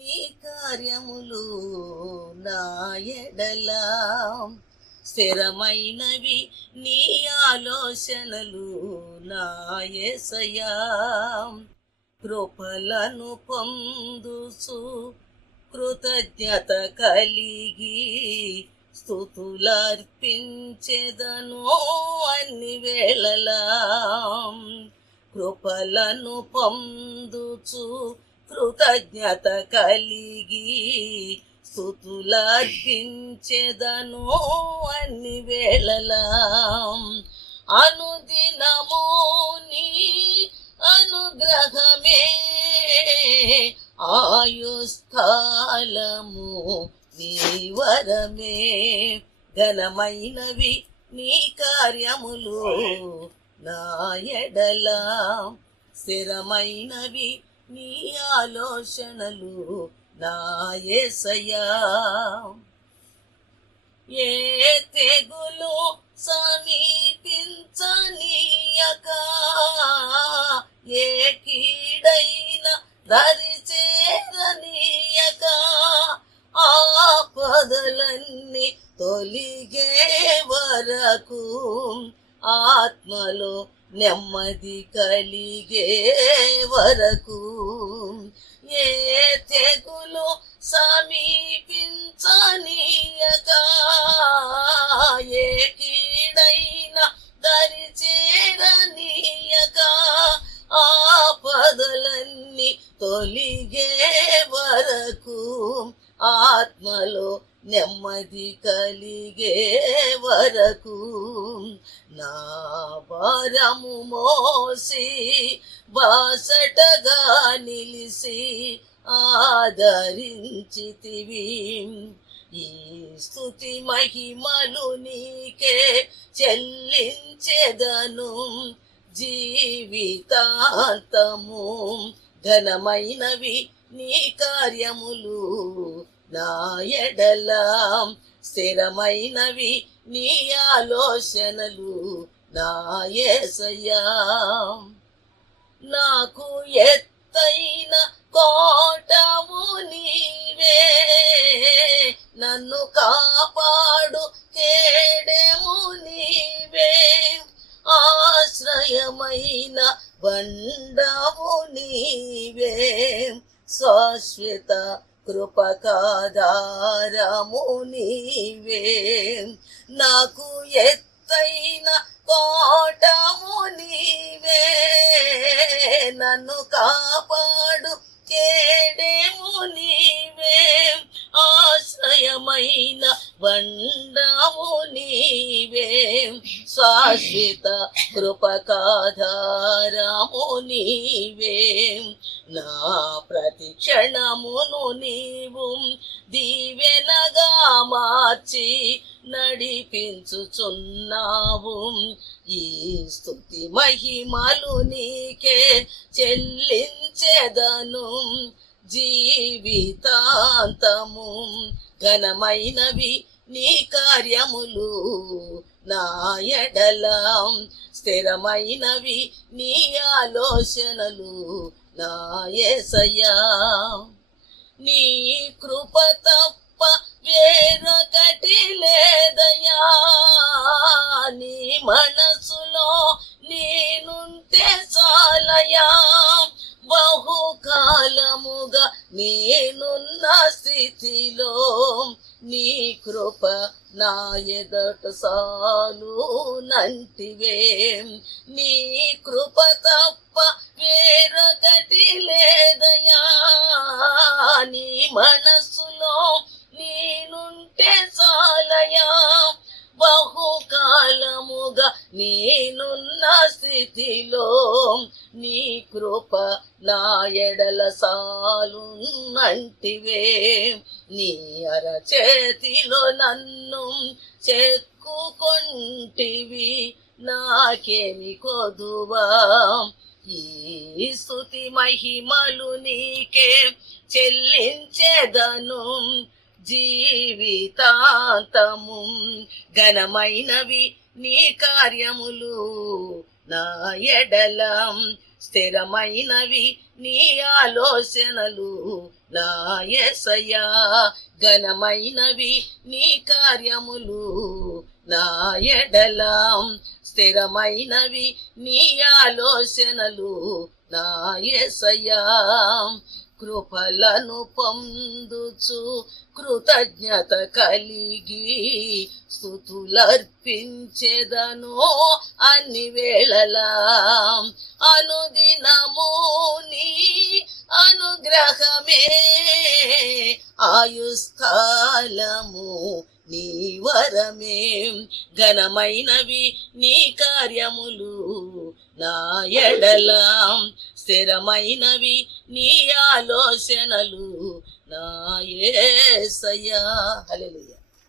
నీ కార్యములు నా ఎడల స్థిరమైనవి, నీ ఆలోచనలు నా యేసయ్యా. కృపలను పొందుచు కృతజ్ఞత కలిగి స్తుతులర్పించెదను అన్ని వేళలా. కృపలను పొందుచు కృతజ్ఞత కలిగి స్తుతులర్పించెదను అన్ని వేళలా. అనుదినము నీ అనుగ్రహమే ఆయుస్థాలము నీ వరమే. ఘనమైనవి నీ కార్యములు నా ఎడల స్థిరమైనవి నీ ఆలోచనలు నా యేసయ్యా. ఏ తెగులు సమీపించనీయక, ఏ కీడైన దరి చేరనీయక, ఆపదలన్నీ తొలిగే వరకు ఆత్మలో నెమ్మది కలిగే వరకు. ఏ తెగులు సమీపించనీయక, ఏ కీడైన దరి చేరనీయక, ఆపదలన్నీ తొలిగే వరకు ఆత్మలో నెమ్మది కలిగే వరకు. నా భారము మోసి బాసటగా నిలిసి ఆదరించితివి. ఈ స్తుతి మహిమలు నీకే చెల్లించెదను జీవితాంతము. ఘనమైనవి నీ కార్యములు నా ఎడల స్థిరమైనవి నీ ఆలోచనలు నా యేసయ్యా. నాకు ఎత్తైన కోటము నీవే, నన్ను కాపాడు కేడెము నీవే. ఆశ్రయమైన బండము నీవే, శాశ్వత కృపకాధారము నీవే. నాకు ఎత్తైన కోటము నీవే, నన్ను కాపాడు కేడెము నీవే. ఆశ్రయమైన బండము నీవే, శాశ్వత కృపకాధారము నీవే. నా ప్రతి క్షణమును నీవు దీవెనగా మార్చి నడిపించుచున్నావు. ఈ స్తుతి మహిమలు నీకే చెల్లించెదను జీవితాంతము. ఘనమైనవి నీ కార్యములు నా ఎడల స్థిరమైనవి నీ ఆలోచనలు నా యేసయ్యా. నీ కృప తప్ప వేరొకటి లేదయ్యా, నీ మనసులో నేనుంటే చాలయా. బహుకాలముగా నేనున్న స్థితిలో నీ కృప నా ఎదట సాలు నంటివే. నీ కృప తప్ప వేరొకటి లేదయా, నీ మనసులో నేనుంటే చాలయా. బహుకాలముగా నేనున్న స్థితిలో నీ కృప నా ఎడల సాలునంటివే. నీ అరచేతిలో నన్ను చెక్కుకొంటివి, నాకేమి కొదువా. ఈ స్తుతి మహిమలు నీకే చెల్లించెదను జీవితాంతము. ఘనమైనవి నీ కార్యములు నా ఎడల స్థిరమైనవి నీ ఆలోచనలు నా యేసయ్యా, ఘనమైనవి నీ కార్యములు నా ఎడల, స్థిరమైనవి నీ ఆలోచనలు నా యేసయ్యా. కృపలను పొందుచు కృతజ్ఞత కలిగి స్తుతులర్పించెదను అన్ని వేళలా, అనుదినము నీ అనుగ్రహమే ఆయుష్కాలము నీ వరమే, ఘనమైనవి నీ కార్యములు నా ఎడల, స్థిరమైనవి నీ ఆలోచనలు నా యేసయ్యా. హల్లెలూయా.